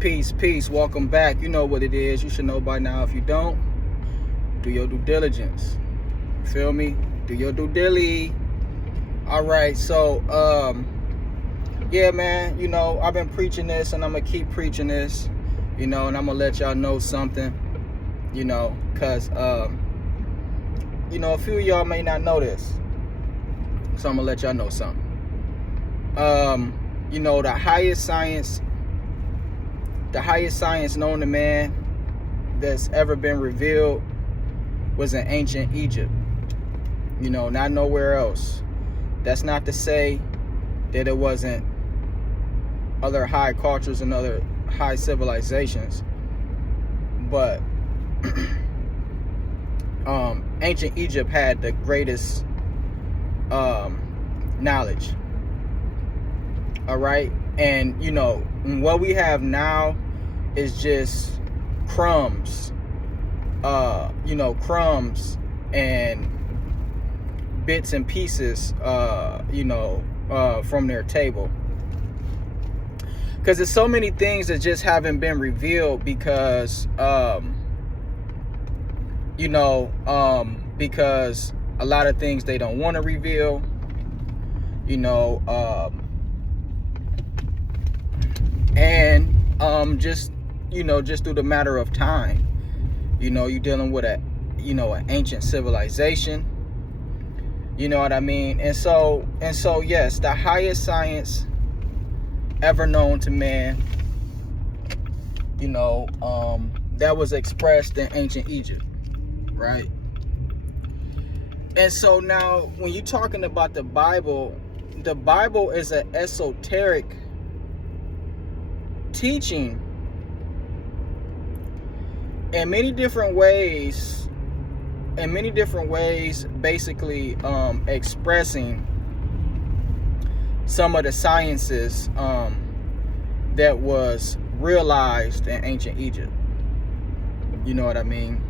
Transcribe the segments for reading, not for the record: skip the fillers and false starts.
Peace, peace. Welcome back. You know what it is. You should know by now. If you don't, do your due diligence. You feel me? Do your due dilly. All right. So, yeah, man. You know, I've been preaching this, and I'm gonna keep preaching this. You know, and I'm gonna let y'all know something. You know, cause you know, a few of y'all may not know this, so I'm gonna let y'all know something. You know, the highest science known to man that's ever been revealed was in ancient Egypt. You know, not nowhere else. That's not to say that it wasn't other high cultures and other high civilizations, but ancient Egypt had the greatest knowledge. All right. And, you know, what we have now is just crumbs, you know, crumbs and bits and pieces, you know, from their table. Because there's so many things that just haven't been revealed because, you know, because a lot of things they don't want to reveal, you know, and just, you know, just through the matter of time, you know, you're dealing with an ancient civilization, you know what I mean? And so yes, the highest science ever known to man, you know, that was expressed in ancient Egypt, right? And so now when you're talking about the Bible is an esoteric teaching in many different ways, basically expressing some of the sciences that was realized in ancient Egypt. You know what I mean?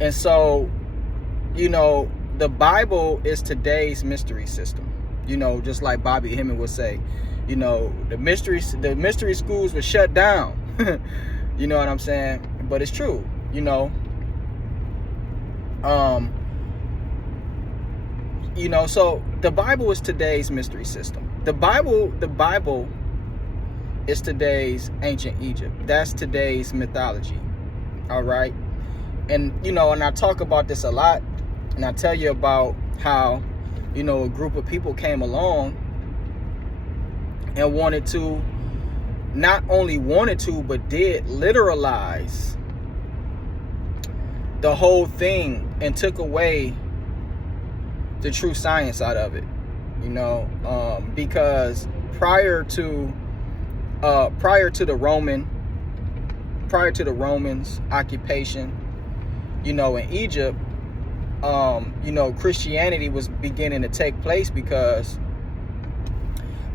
And so, you know, the Bible is today's mystery system. You know, just like Bobby Hemming would say, you know, the mystery schools were shut down. You know what I'm saying? But it's true, you know. You know, so the Bible is today's mystery system. The Bible is today's ancient Egypt. That's today's mythology. All right. And, you know, and I talk about this a lot, and I tell you about how, you know, a group of people came along and not only wanted to, but did literalize the whole thing and took away the true science out of it, you know, because prior to the Romans occupation, you know, in Egypt, you know, Christianity was beginning to take place, because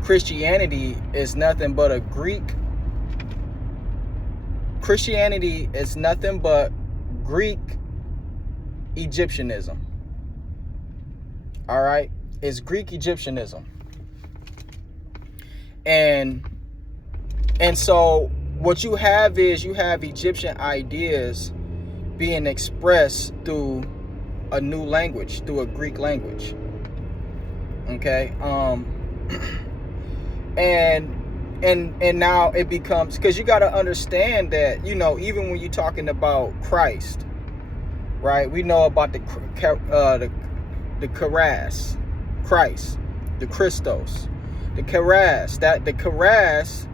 Christianity is nothing but Greek Egyptianism. All right, it's Greek Egyptianism, and so what you have is Egyptian ideas being expressed through a new language, through a Greek language. Okay, and now it becomes, because you got to understand that, you know, even when you're talking about Christ, right? We know about the Charis, Christ, the Christos, the Charis. That the Charis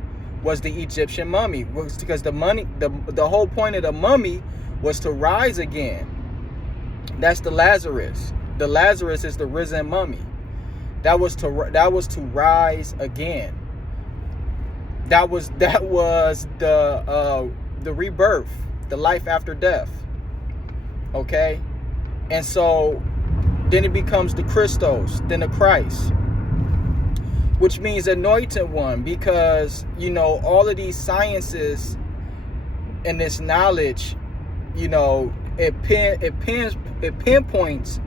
was the Egyptian mummy, because the whole point of the mummy was to rise again. That's the Lazarus. The Lazarus is the risen mummy. That was to rise again. That was the rebirth, the life after death. Okay, and so then it becomes the Christos, then the Christ, which means anointed one, because, you know, all of these sciences and this knowledge, you know, it pinpoints,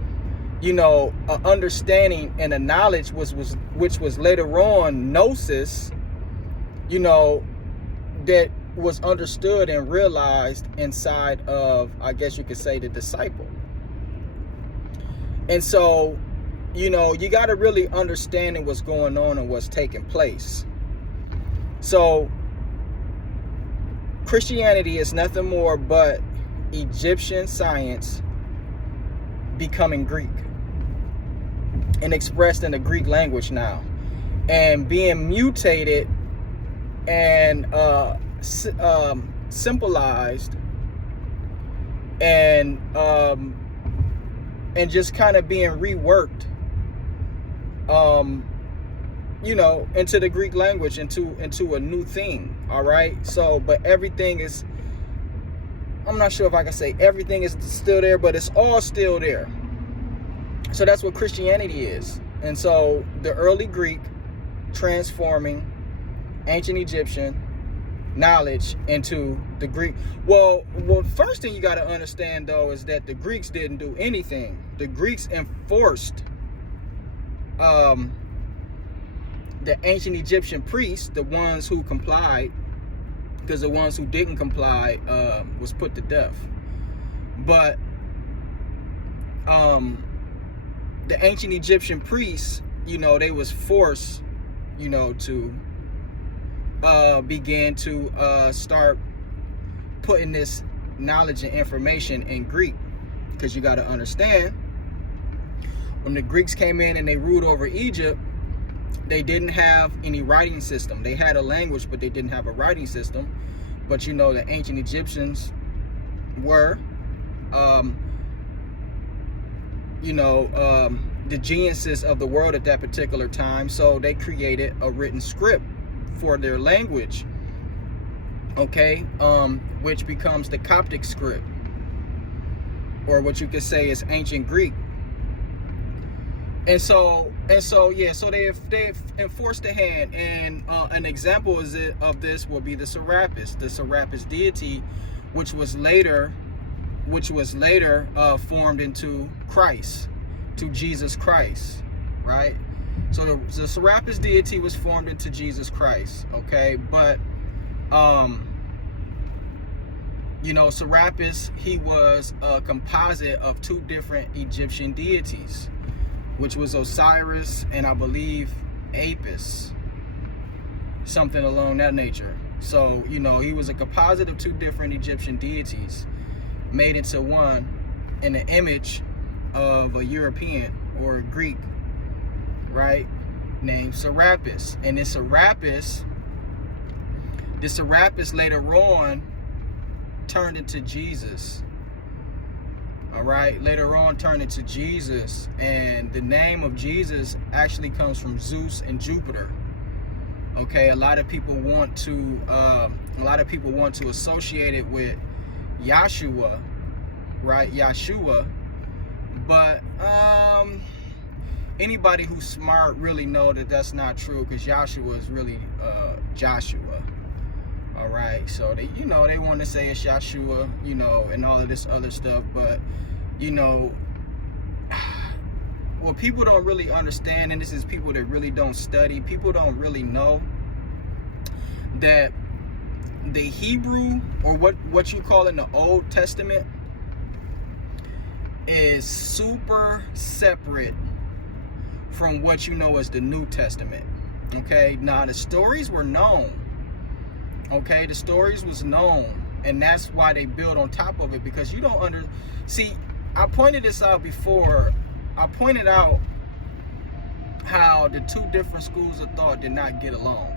you know, an understanding and a knowledge which was later on gnosis, you know, that was understood and realized inside of, I guess you could say, the disciple. And so, you know, you got to really understand what's going on and what's taking place. So Christianity is nothing more but Egyptian science becoming Greek and expressed in the Greek language now, and being mutated and symbolized and just kind of being reworked, you know, into the Greek language, into a new thing. All right. So, but everything is, I'm not sure if I can say everything is still there, but it's all still there. So that's what Christianity is. And so the early Greek transforming ancient Egyptian knowledge into the Greek. Well, first thing you got to understand, though, is that the Greeks didn't do anything. The Greeks enforced the ancient Egyptian priests, the ones who complied, because the ones who didn't comply was put to death. But the ancient Egyptian priests, you know, they was forced, you know, to begin to start putting this knowledge and information in Greek. Because you got to understand, when the Greeks came in and they ruled over Egypt, they didn't have any writing system. They had a language, but they didn't have a writing system. But you know, the ancient Egyptians were the geniuses of the world at that particular time. So they created a written script for their language, okay, which becomes the Coptic script, or what you could say is ancient Greek. And so yeah, so they've enforced the hand, and an example of this will be the Serapis deity, which was later formed into Christ, to Jesus Christ, right? So the Serapis deity was formed into Jesus Christ, okay? But you know, Serapis, he was a composite of two different Egyptian deities, which was Osiris and I believe Apis, something along that nature. So, you know, he was a composite of two different Egyptian deities made into one in the image of a European or a Greek, right, named Serapis. And this Serapis later on turned into Jesus. All right, later on turned into Jesus, and the name of Jesus actually comes from Zeus and Jupiter. Okay, a lot of people want to associate it with Yahshua, right? Yahshua, but anybody who's smart really know that that's not true, because Yahshua is really Joshua. All right, so they, you know, they want to say it's Yahshua, you know, and all of this other stuff, but you know, what people don't really understand, and this is people that really don't study, people don't really know that the Hebrew, or what you call in the Old Testament, is super separate from what you know as the New Testament. Okay, now the stories were known. Okay, the stories was known, and that's why they build on top of it, because you don't see, I pointed this out before. I pointed out how the two different schools of thought did not get along.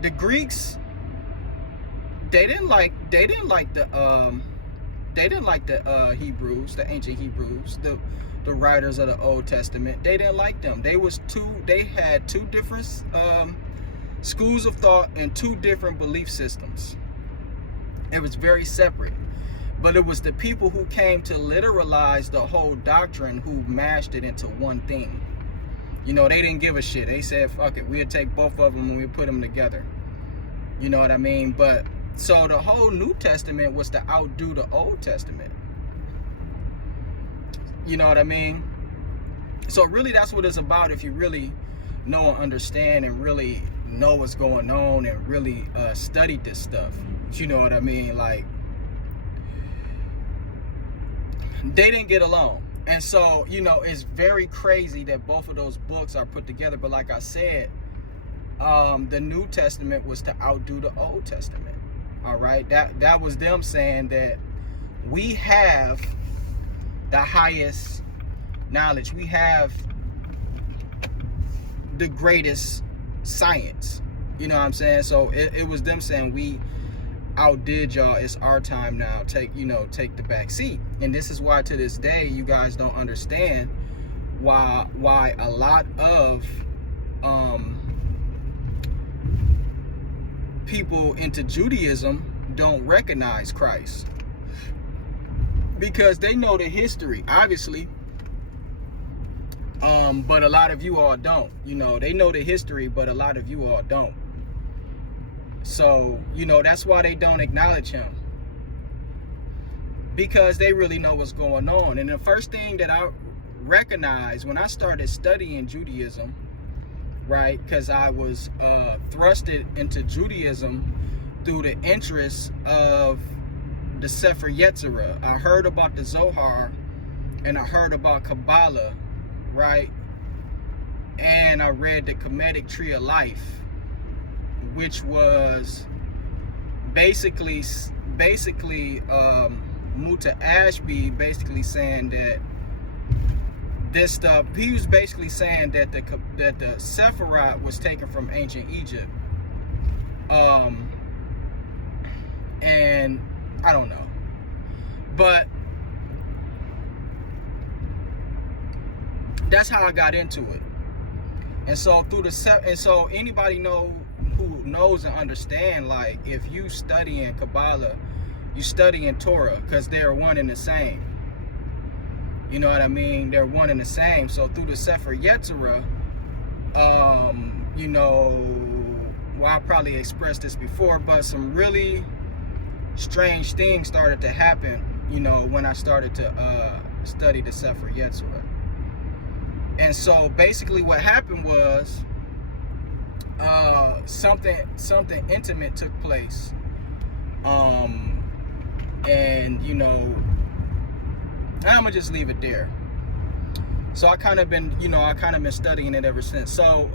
The Greeks, they didn't like the Hebrews, the ancient Hebrews, the writers of the Old Testament. They didn't like them. They had two different schools of thought and two different belief systems. It was very separate. But it was the people who came to literalize the whole doctrine who mashed it into one thing. You know, they didn't give a shit. They said, fuck it, we'll take both of them and we'll put them together. You know what I mean? But so the whole New Testament was to outdo the Old Testament. You know what I mean? So really that's what it's about, if you really know and understand and really know what's going on and really studied this stuff. You know what I mean? Like, they didn't get along. And so, you know, it's very crazy that both of those books are put together. But like I said, the New Testament was to outdo the Old Testament. All right, that was them saying that we have the highest knowledge, we have the greatest science. You know what I'm saying? So it was them saying we outdid y'all. It's our time now. Take the back seat. And this is why to this day you guys don't understand why a lot of people into Judaism don't recognize Christ, because they know the history, obviously, but a lot of you all don't. You know, they know the history, but a lot of you all don't. So, you know, that's why they don't acknowledge him, because they really know what's going on. And the first thing that I recognized when I started studying Judaism, right, because I was thrusted into Judaism through the interest of the Sefer Yetzirah. I heard about the Zohar and I heard about Kabbalah, right? And I read the Kemetic Tree of Life, which was basically Muta Ashby basically saying that this stuff, he was basically saying that the Sephiroth was taken from ancient Egypt. And I don't know, but that's how I got into it. And so so anybody who knows and understand, like, if you study in Kabbalah, you study in Torah, because they're one and the same. You know what I mean? They're one and the same. So through the Sefer Yetzirah, you know, well, I probably expressed this before, but some really strange things started to happen, you know, when I started to study the Sefer Yetzirah. And so basically what happened was something intimate took place. And, you know, I'm gonna just leave it there. So I kind of been studying it ever since. So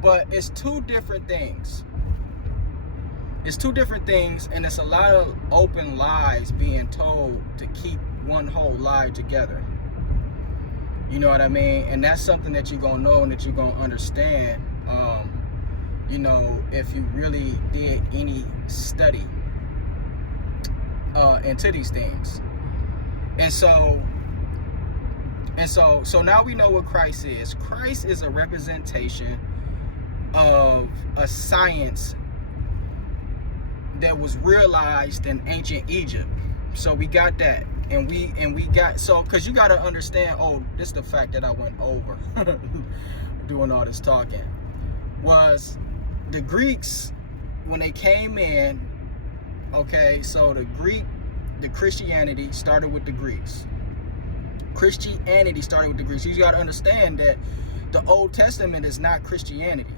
but it's two different things. It's two different things, and it's a lot of open lies being told to keep one whole lie together. You know what I mean? And that's something that you're gonna know and that you're gonna understand, you know, if you really did any study into these things. And so now we know what Christ is. Christ is a representation of a science that was realized in ancient Egypt. So we got that. And we got, so, because you got to understand, this is the fact that I went over doing all this talking, was the Greeks, when they came in, okay, so the Christianity started with the Greeks. Christianity started with the Greeks. You got to understand that the Old Testament is not Christianity.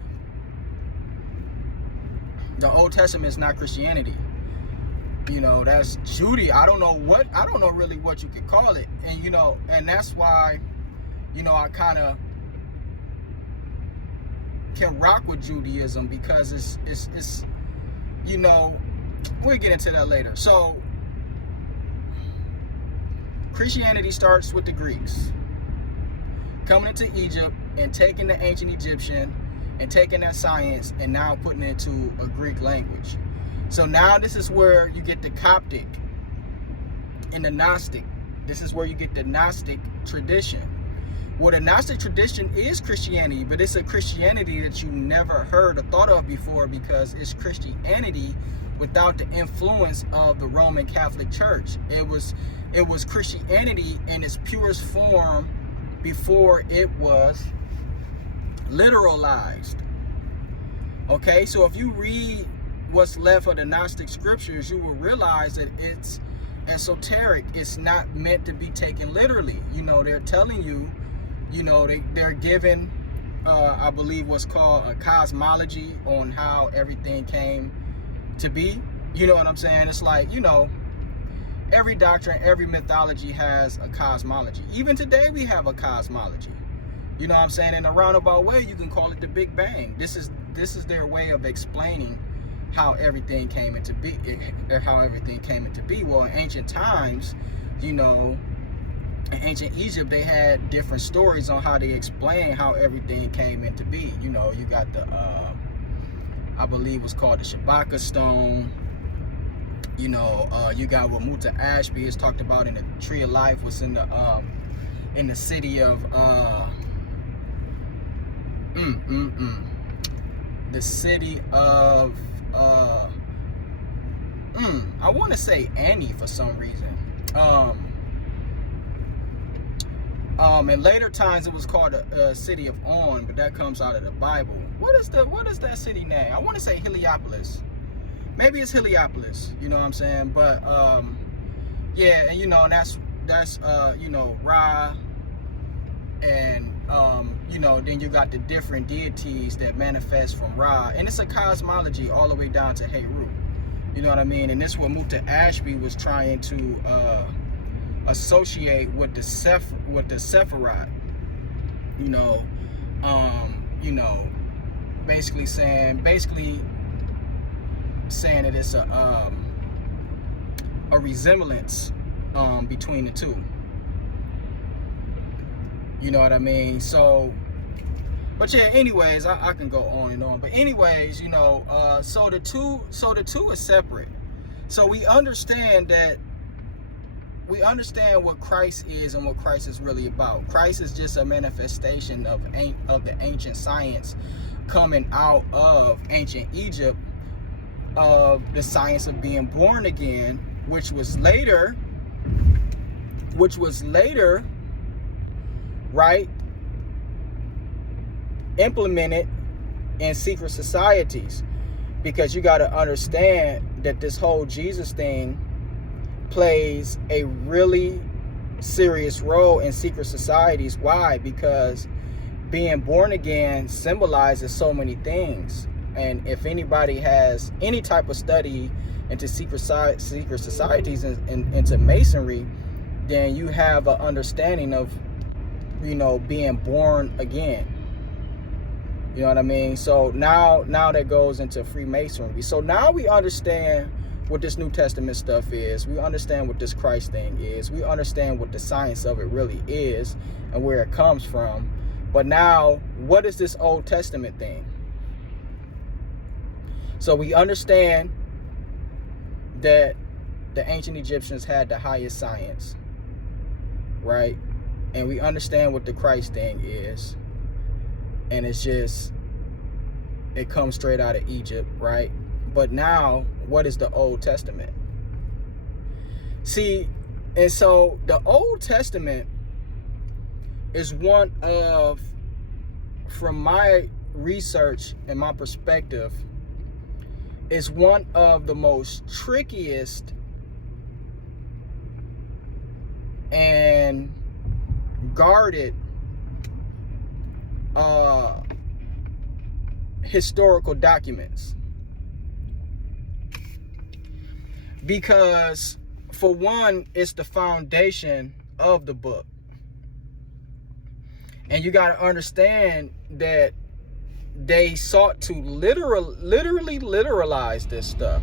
The Old Testament is not Christianity. You know, that's Judaism. I don't know really what you could call it. And, you know, and that's why, you know, I kind of can rock with Judaism, because it's, you know, we'll get into that later. So Christianity starts with the Greeks coming into Egypt and taking the ancient Egyptian and taking that science and now putting it into a Greek language. So now this is where you get the Coptic and the Gnostic. This is where you get the Gnostic tradition. Well, the Gnostic tradition is Christianity, but it's a Christianity that you never heard or thought of before, because it's Christianity without the influence of the Roman Catholic Church. It was Christianity in its purest form before it was literalized. Okay, so if you read what's left of the Gnostic scriptures, you will realize that it's esoteric. It's not meant to be taken literally. You know, they're telling you You know, they're given, I believe, what's called a cosmology on how everything came to be. You know what I'm saying? It's like, you know, every doctrine, every mythology has a cosmology. Even today we have a cosmology. You know what I'm saying? In a roundabout way, you can call it the Big Bang. This is their way of explaining how everything came into be, or how everything came into be. Well, in ancient times, you know, in ancient Egypt, they had different stories on how they explain how everything came into be. You know, you got the, I believe it's called the Shabaka stone. You know, you got what Muta Ashby is talked about in the Tree of Life, was in the city of the city of I want to say Annie for some reason. In later times it was called a city of On, but that comes out of the Bible. What is that city name? I want to say Heliopolis. Maybe it's Heliopolis, you know what I'm saying? But yeah, and you know, and that's you know, Ra, and you know, then you got the different deities that manifest from Ra, and it's a cosmology all the way down to Heru. You know what I mean? And this is what Muta Ashby was trying to associate with the Sephiroth. You know, basically saying that it's a resemblance between the two. You know what I mean? So, but yeah, anyways, I can go on and on. But anyways, you know, so the two is separate. So we understand what Christ is and what Christ is really about. Christ is just a manifestation of the ancient science coming out of ancient Egypt, of the science of being born again, which was later, right, implemented in secret societies. Because you got to understand that this whole Jesus thing plays a really serious role in secret societies. Why? Because being born again symbolizes so many things. And if anybody has any type of study into secret societies and into Masonry, then you have an understanding of, you know, being born again. You know what I mean? So now that goes into Freemasonry. So now we understand what this New Testament stuff is. We understand what this Christ thing is. We understand what the science of it really is and where it comes from. But now, what is this Old Testament thing? So we understand that the ancient Egyptians had the highest science, right? And we understand what the Christ thing is. And it's just, it comes straight out of Egypt, right? But now, what is the Old Testament? See, and so the Old Testament is one of, from my research and my perspective, is one of the most trickiest and guarded historical documents. Because, for one, it's the foundation of the book. And you got to understand that they sought to literally literalize this stuff.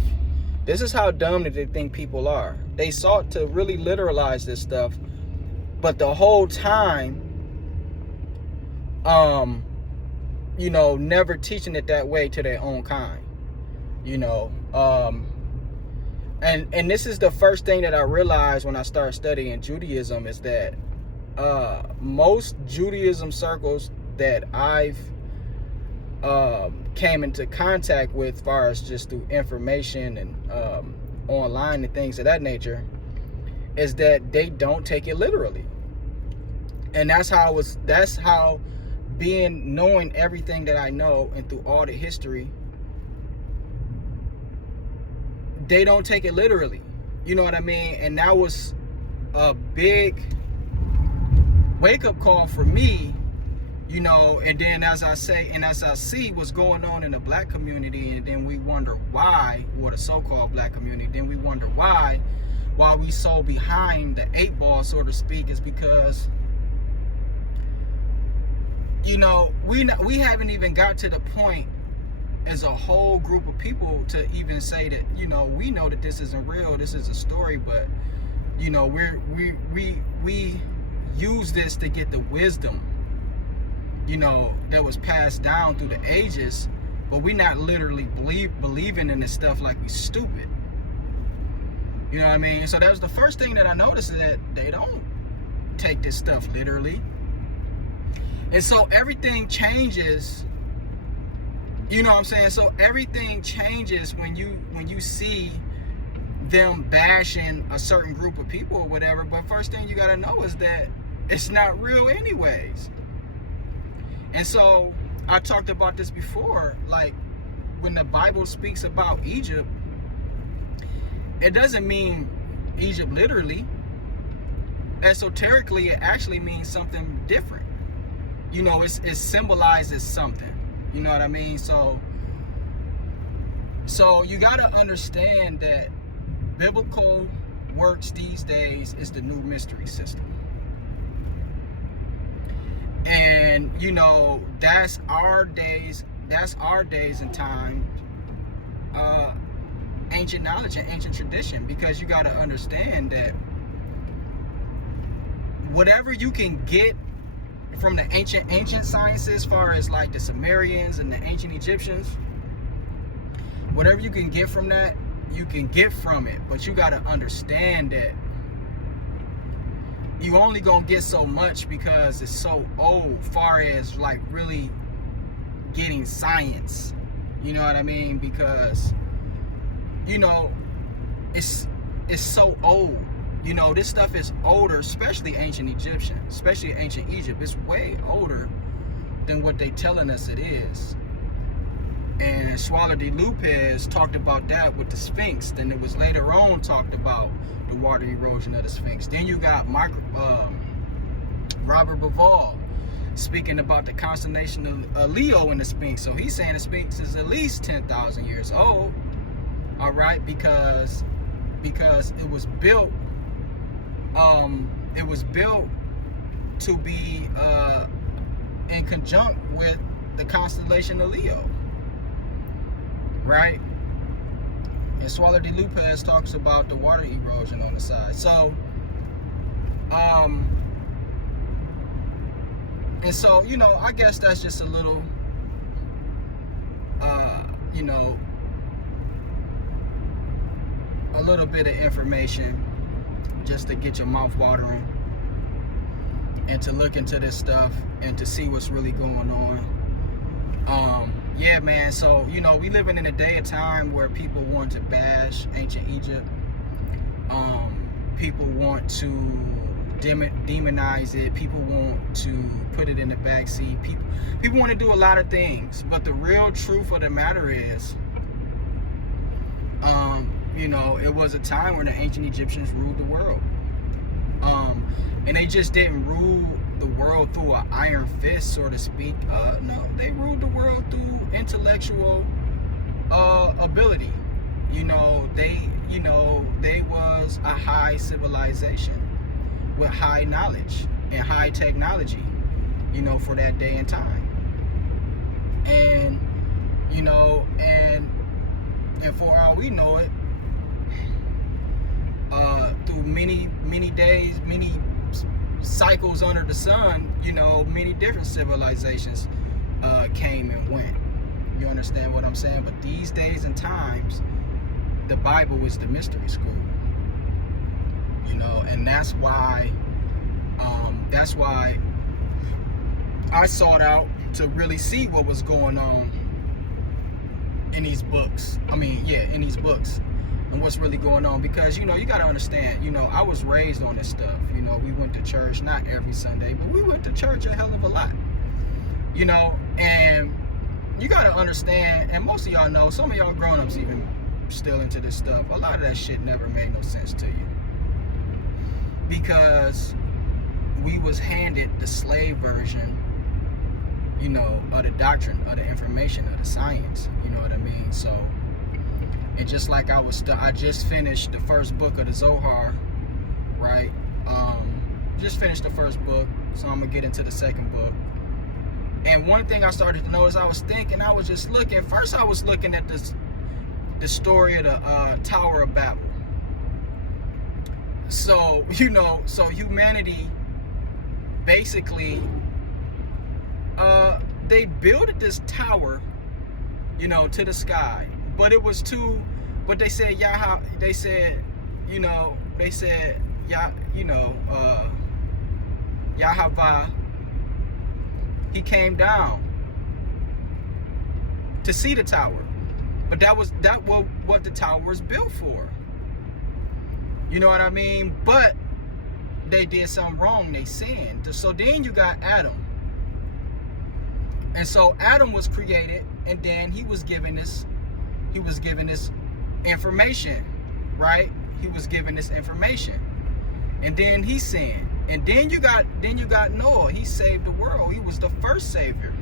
This is how dumb that they think people are. They sought to really literalize this stuff, but the whole time, you know, never teaching it that way to their own kind. You know, and this is the first thing that I realized when I started studying Judaism, is that most Judaism circles that I've came into contact with, as far as just through information and online and things of that nature, is that they don't take it literally. And that's how knowing everything that I know and through all the history, they don't take it literally. You know what I mean? And that was a big wake-up call for me, you know. And then as I see what's going on in the black community, and then we wonder why, or the so-called black community, then we wonder why we so behind the 8 ball, so to speak, is because, you know, we haven't even got to the point as a whole group of people to even say that, you know, we know that this isn't real, this is a story, but, you know, we use this to get the wisdom, you know, that was passed down through the ages, but we not literally believing in this stuff like we stupid. You know what I mean? So that was the first thing that I noticed, is that they don't take this stuff literally. And so everything changes. You know what I'm saying? So everything changes when you see them bashing a certain group of people or whatever. But first thing you gotta know is that it's not real anyways. And so I talked about this before, like when the Bible speaks about Egypt, it doesn't mean Egypt literally. Esoterically, it actually means something different. You know, it symbolizes something. You know what I mean? So you gotta understand that biblical works these days is the new mystery system. And, you know, that's our days and time, ancient knowledge and ancient tradition, because you got to understand that whatever you can get from the ancient sciences, as far as like the Sumerians and the ancient Egyptians, whatever you can get from that, you can get from it. But you got to understand that you only gonna get so much because it's so old, far as like really getting science. You know what I mean? Because, you know, it's so old. You know, this stuff is older, especially ancient Egyptian, especially ancient Egypt. It's way older than what they telling us it is. And Swallow de Lopez talked about that with the Sphinx. Then it was later on talked about the water erosion of the Sphinx. Then you got Robert Bauval speaking about the constellation of Leo in the Sphinx. So he's saying the Sphinx is at least 10,000 years old. All right, because it was built. It was built to be in conjunct with the constellation of Leo, right? And Swallow de Lopez talks about the water erosion on the side. So, and so, you know, I guess that's just a little, you know, a little bit of information just to get your mouth watering and to look into this stuff and to see what's really going on. Yeah, man, so, you know, we living in a day of time where people want to bash ancient Egypt. People want to demonize it. People want to put it in the backseat. People want to do a lot of things, but the real truth of the matter is, you know, it was a time when the ancient Egyptians ruled the world. And they just didn't rule the world through an iron fist, so to speak. No, they ruled the world through intellectual ability. You know, they was a high civilization with high knowledge and high technology, you know, for that day and time. And, you know, and for all we know it, through many days, many cycles under the sun, you know, many different civilizations came and went. You understand what I'm saying? But these days and times, the Bible is the mystery school. You know, and that's why I sought out to really see what was going on in these books. I mean, yeah, in these books. And what's really going on, because, you know, you got to understand, you know, I was raised on this stuff. You know, we went to church, not every Sunday, but we went to church a hell of a lot, you know. And you got to understand, and most of y'all know, some of y'all grown-ups even still into this stuff, a lot of that shit never made no sense to you, because we was handed the slave version, you know, of the doctrine, of the information, of the science. You know what I mean? So, and just like I just finished the first book of the Zohar, right? Just finished the first book, so I'm gonna get into the second book. And one thing I started to notice, I was thinking, I was just looking. First, I was looking at the story of the Tower of Babel. So, you know, so humanity basically, they built this tower, you know, to the sky, but it was too. But they said Yahweh, he came down to see the tower, but that was what the tower was built for. You know what I mean? But they did something wrong. They sinned. So then you got Adam, and so Adam was created, and then he was given this information, right? He was given this information, and then he sinned. And then you got Noah. He saved the world. He was the first savior.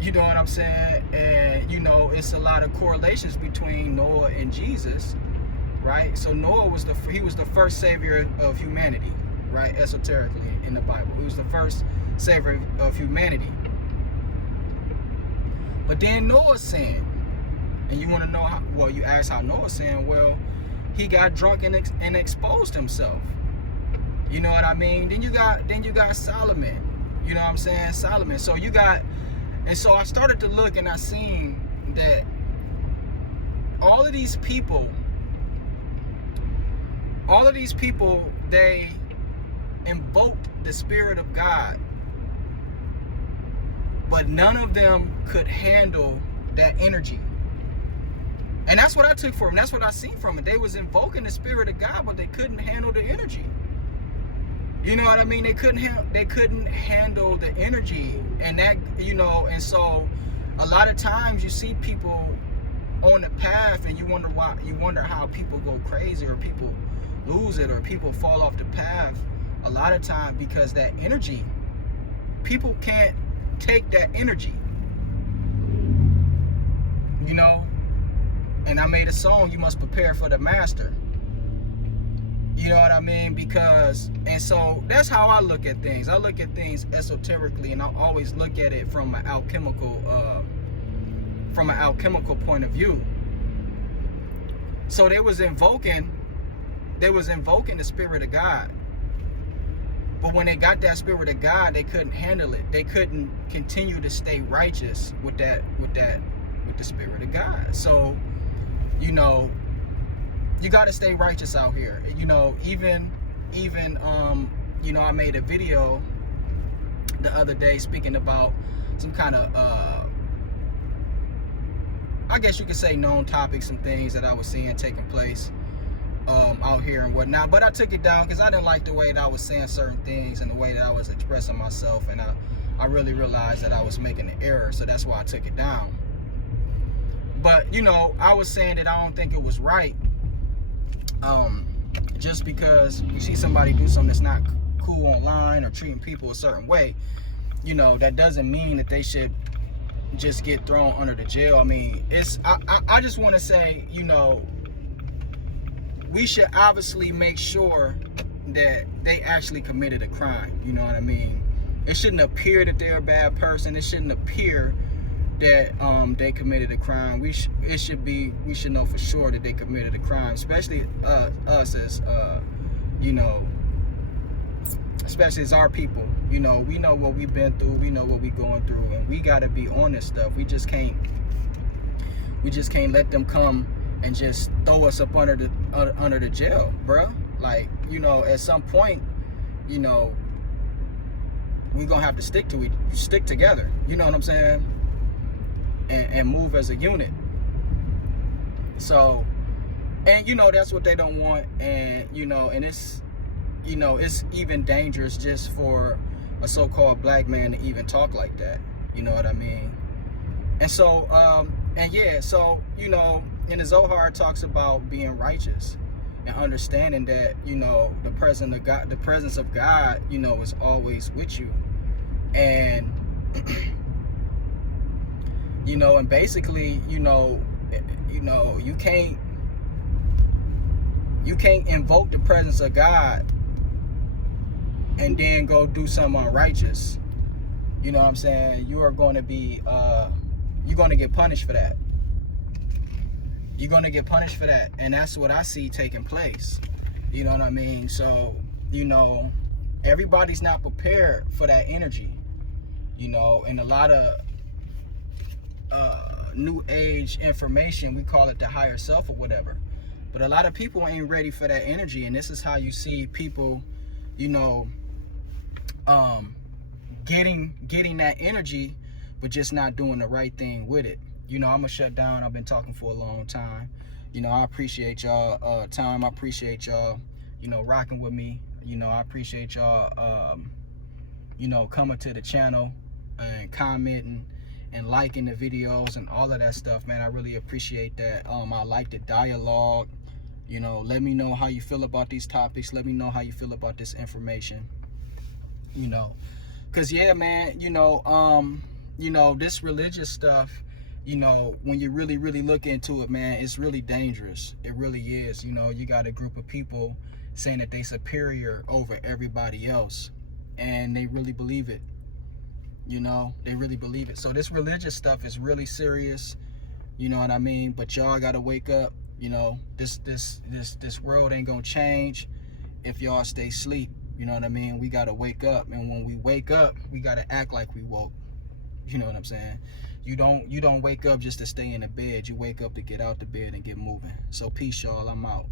You know what I'm saying? And you know, it's a lot of correlations between Noah and Jesus, right? So Noah was the first savior of humanity, right? Esoterically in the Bible, he was the first savior of humanity. But then Noah sinned, and you want to know how? Well, you ask how Noah sinned. Well, he got drunk and exposed himself. You know what I mean? Then you got Solomon. You know what I'm saying? Solomon. So you got, and so I started to look, and I seen that all of these people, they invoked the Spirit of God, but none of them could handle that energy. And that's what I took from them. That's what I seen from it. They was invoking the Spirit of God, but they couldn't handle the energy. You know what I mean? They couldn't handle the energy, and that, you know. And so a lot of times you see people on the path, and you wonder why. You wonder how people go crazy, or people lose it, or people fall off the path. A lot of times because that energy, people can't take that energy. You know. And I made a song, "You Must Prepare for the Master." You know what I mean? Because, and so that's how I look at things. I look at things esoterically, and I always look at it from an alchemical point of view. So they was invoking the Spirit of God. But when they got that Spirit of God, they couldn't handle it. They couldn't continue to stay righteous with the Spirit of God. So, you know, you got to stay righteous out here. You know, even you know, I made a video the other day speaking about some kind of I guess you could say known topics and things that I was seeing taking place out here and whatnot. But I took it down because I didn't like the way that I was saying certain things and the way that I was expressing myself, and I really realized that I was making an error, so that's why I took it down. But, you know, I was saying that I don't think it was right. Just because you see somebody do something that's not cool online or treating people a certain way, you know, that doesn't mean that they should just get thrown under the jail. I mean, I just want to say, you know, we should obviously make sure that they actually committed a crime. You know what I mean? It shouldn't appear that they're a bad person. It shouldn't appear that they committed a crime. We should know for sure that they committed a crime, especially us as you know, especially as our people. You know, we know what we've been through, we know what we're going through, and we got to be on this stuff. We just can't let them come and just throw us up under the jail, bruh. Like, you know, at some point, you know, we're gonna have to stick together. You know what I'm saying? And move as a unit. So, and you know, that's what they don't want. And you know, and it's, you know, it's even dangerous just for a so-called black man to even talk like that. You know what I mean? And so, and yeah, so, you know, in the Zohar it talks about being righteous. and understanding that, you know, the presence of God, you know, is always with you. And you know, and basically, you know, you can't invoke the presence of God and then go do something unrighteous. You know what I'm saying? You are going to be you're going to get punished for that. You're going to get punished for that. And that's what I see taking place. You know what I mean? So, you know, everybody's not prepared for that energy. You know, and a lot of new age information, we call it the higher self or whatever. But a lot of people ain't ready for that energy. And this is how you see people, you know, getting that energy, but just not doing the right thing with it. You know, I'm gonna shut down. I've been talking for a long time. You know, I appreciate y'all time. I appreciate y'all, you know, rocking with me. You know, I appreciate y'all you know, coming to the channel and commenting and liking the videos and all of that stuff, man. I really appreciate that. I like the dialogue. You know, let me know how you feel about these topics. Let me know how you feel about this information. You know, cause yeah, man, you know, this religious stuff, you know, when you really look into it, man, it's really dangerous. It really is. You know, you got a group of people saying that they superior over everybody else, and they really believe it. You know, they really believe it. So this religious stuff is really serious. You know what I mean? But y'all gotta wake up. You know, this world ain't gonna change if y'all stay asleep. You know what I mean? We gotta wake up, and when we wake up, we gotta act like we woke. You know what I'm saying? You don't wake up just to stay in the bed. You wake up to get out the bed and get moving. So peace, y'all. I'm out.